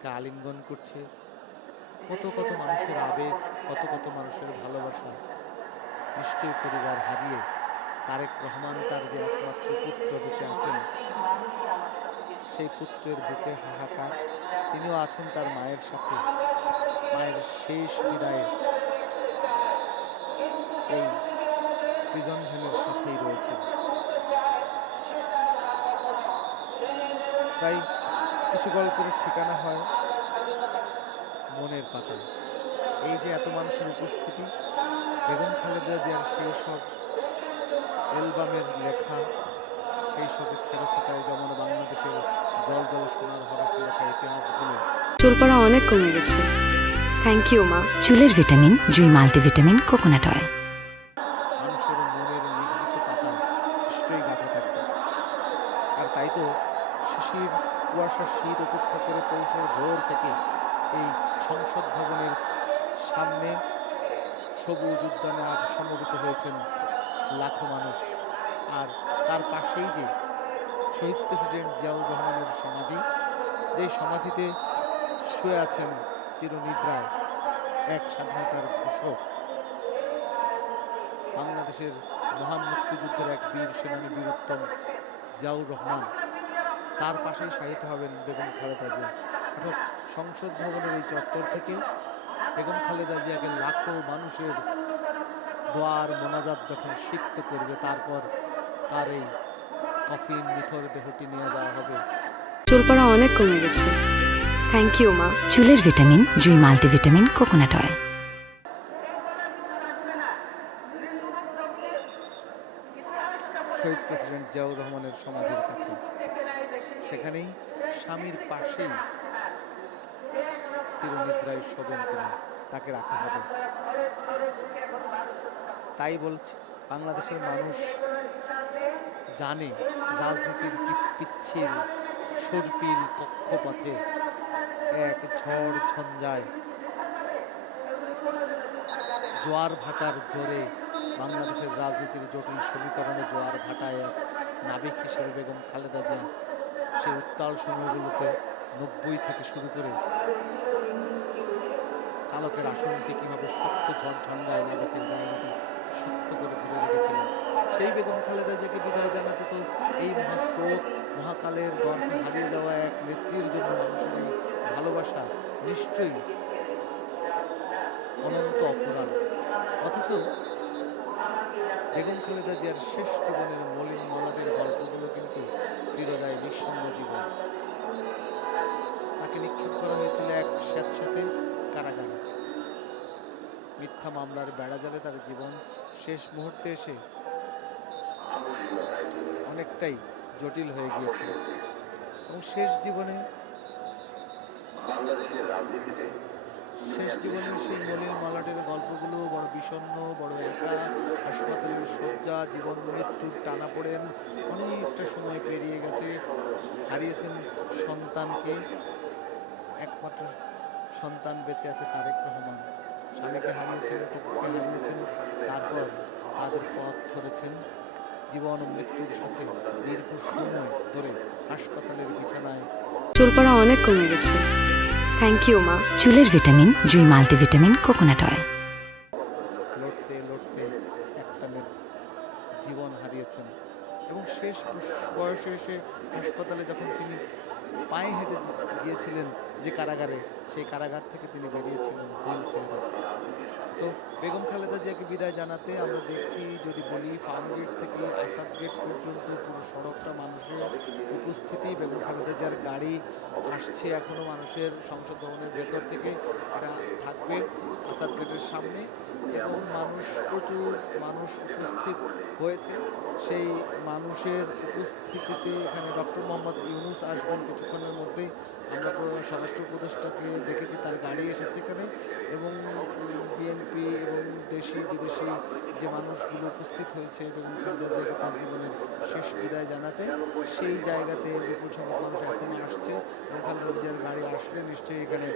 তাকে আলিঙ্গন করছে। কত কত মানুষের আবেগ, কত কত মানুষের ভালোবাসা। নিশ্চয়ই পরিবার হারিয়ে তারেক রহমান তার যে একমাত্র পুত্র বেঁচে আছেন, সেই পুত্রের বুকে হাহাকার। তিনিও আছেন তার মায়ের সাথে, মায়ের শেষ বিদায়ে এই প্রিজন ভ্যানের সাথেই রয়েছেন। তাই কিছু গল্পের ঠিকানা হয় মনের পাতায়। এই যে এত মানুষের উপস্থিতি, বেগম খালেদা জিয়ার সেই সব অ্যালবামের লেখা, সেই সবে খেরোখাতায় জমানো বাংলাদেশের জল জল সোনার হরফে লেখা ইতিহাসগুলো। চুল পড়া অনেক কমে গেছে, থ্যাংক ইউ মা। চুলের ভিটামিন জুই মাল্টিভিটামিন কোকোনাট অয়েল। মানুষের মনের নিভৃত পাতায় নিশ্চয়ই গাঁথা থাকবে। আর তাই তো শিশির কুয়াশার শীত উপেক্ষা করে পৌষের ভোর থেকে এই সংসদ ভবনের সামনে সবুজ উদ্যানে আজ সমবেত হয়েছেন লাখো মানুষ। আর তার পাশেই যে শহীদ প্রেসিডেন্ট জিয়াউর রহমানের সমাধি, যে সমাধিতে শুয়ে আছেন চিরনিদ্রায় এক স্বাধীনতার ঘোষক, বাংলাদেশের মহান মুক্তিযুদ্ধের এক বীর সেনানী বীরোত্তম জিয়াউর রহমান। তার পাশেই শায়িত হবেন বেগম খালেদা জিয়া। অর্থাৎ সংসদ ভবনের এই চত্বর থেকে বেগম খালেদা জিয়াকে লাখো মানুষের দোয়ার মোনাজাত যখন সিক্ত করবে, তারপর তার এই কফিন নিথর দেহটি নিয়ে যাওয়া হবে। চুল পড়া অনেক কমে গেছে, থ্যাংক ইউ মা। চুলের ভিটামিন জুই মাল্টিভিটামিন কোকোনাট অয়েল। শহীদ প্রেসিডেন্ট জিয়াউর রহমানের সমাধির কাছে, সেখানেই স্বামীর পাশেই চিরনিদ্রায় শোবেন তিনি, তাকে রাখা হবে। তাই বলছে বাংলাদেশের মানুষ জানে রাজনীতির কি পিচ্ছিল সর্পিল কক্ষপথে এক ঝড় ঝঞ্ঝায় জোয়ার ভাটার জোরে বাংলাদেশের রাজনীতির জটিল সমীকরণে জোয়ার ভাটায় এক নাবিক হিসেবে বেগম খালেদা জিয়া সেই উত্তাল সময়গুলোতে 90 থেকে শুরু করে চালকের আসনটি কিভাবে শক্ত ঝড়ঝঞ্ঝায় নাবিকের জায়গাটি শক্ত করে ধরে রেখেছিলেন, সেই বেগম খালেদা জিয়াকে বিদায় জানাতে তো এই মহাস্রোত মহাকালের গর্ভে হারিয়ে যাওয়া এক নেত্রীর জন্য মানুষের এই ভালোবাসা নিশ্চয়ই অনন্ত অফুরান। অথচ বেগম খালেদা জিয়ার শেষ জীবনের মলিন মলাটের গল্পগুলো কিন্তু ফিরে যায় নিঃসঙ্গ জীবন। তাকে নিক্ষেপ করা হয়েছিল এক স্যাঁতস্যাঁতে কারাগারে। মিথ্যা মামলার বেড়াজালে তার জীবন শেষ মুহূর্তে এসে অনেকটাই জটিল হয়ে গিয়েছে। এবং শেষ জীবনের সেই মলিন মালাটের গল্পগুলো বড় বিষণ্ণ, বড় একা, হাসপাতালের শয্যা, জীবন মৃত্যুর টানাপোড়েন, অনেকটা সময় পেরিয়ে গেছে। হারিয়েছেন সন্তানকে, একমাত্র সন্তান বেঁচে আছে তারেক রহমান। স্বামীকে হারিয়েছেন, কুকুরকে হারিয়েছেন, তারপর তাদের পথ ধরেছেন জীবন ও মৃত্যুর সাথে দীর্ঘ সময় ধরে হাসপাতালের বিছানায়। চুল পড়া অনেক কমে গেছে, থ্যাংক ইউ মা। চুলের ভিটামিন জুই মাল্টিভিটামিন কোকোনাট অয়েল। লড়তে লড়তে একটানে জীবন হারিয়েছেন এবং শেষ বয়সে এসে হাসপাতালে যখন তিনি পায়ে হেঁটে গিয়েছিলেন যে কারাগারে, সেই কারাগার থেকে তিনি বেরিয়েছিলেন হুইল চেয়ারে। তো বেগম খালেদা জিয়াকে বিদায় জানাতে আমরা দেখছি, যদি বলি ফার্ম গেট থেকে আসাদ গেট পর্যন্ত পুরো সড়কটা মানুষের উপস্থিতি। বেগম খালেদা জিয়ার গাড়ি আসছে এখনো মানুষের সংসদ ভবনের ভেতর থেকে, এটা থাকবে আসাদ গেটের সামনে এবং প্রচুর মানুষ উপস্থিত হয়েছে। সেই মানুষের উপস্থিতিতে এখানে ডক্টর মোহাম্মদ ইউনূস আসবেন কিছুক্ষণের মধ্যেই। আমরা স্বরাষ্ট্র উপদেষ্টাকে দেখেছি, তার গাড়ি এসেছে এখানে, এবং বিএনপি এবং দেশি বিদেশি যে মানুষগুলো উপস্থিত হয়েছে বেগম খালেদা জিয়াকে তার জীবনের শেষ বিদায় জানাতে, সেই জায়গাতে বিপুল সংখ্যক মানুষ এখনও আসছে। এবং খালেদা জিয়ার গাড়ি আসলে নিশ্চয়ই এখানে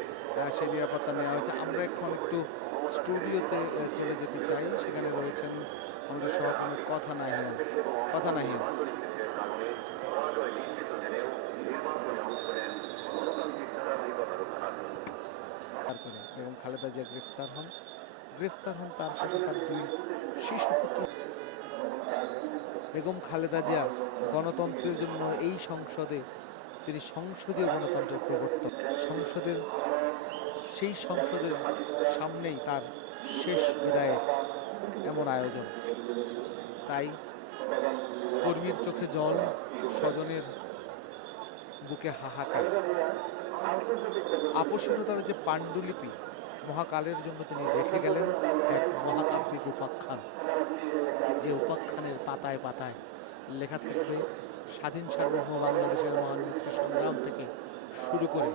সেই নিরাপত্তা নেওয়া হয়েছে। আমরা এখন একটু স্টুডিওতে চলে যেতে চাই, সেখানে রয়েছেন আমাদের সহকর্মী কথা নাহিয়ান। খালেদা জিয়া গ্রেফতার হন তার সাথে তার 2 শিশুপুত্র। বেগম খালেদা জিয়া গণতন্ত্রের জন্য এই সংসদে তিনি সংসদীয় গণতন্ত্রের প্রবর্তক। সেই সংসদের সামনেই তার শেষ বিদায়ে এমন আয়োজন। তাই কর্মীর চোখে জল, স্বজনের বুকে হাহাকার। আপসহীনতার যে পাণ্ডুলিপি মহাকালের জন্য তিনি রেখে গেলেন এক মহাকাব্যিক উপাখ্যান, যে উপাখ্যানের পাতায় পাতায় লেখা থাকবে স্বাধীন সার্বভৌম বাংলাদেশের মহান মুক্তি সংগ্রাম থেকে শুরু করে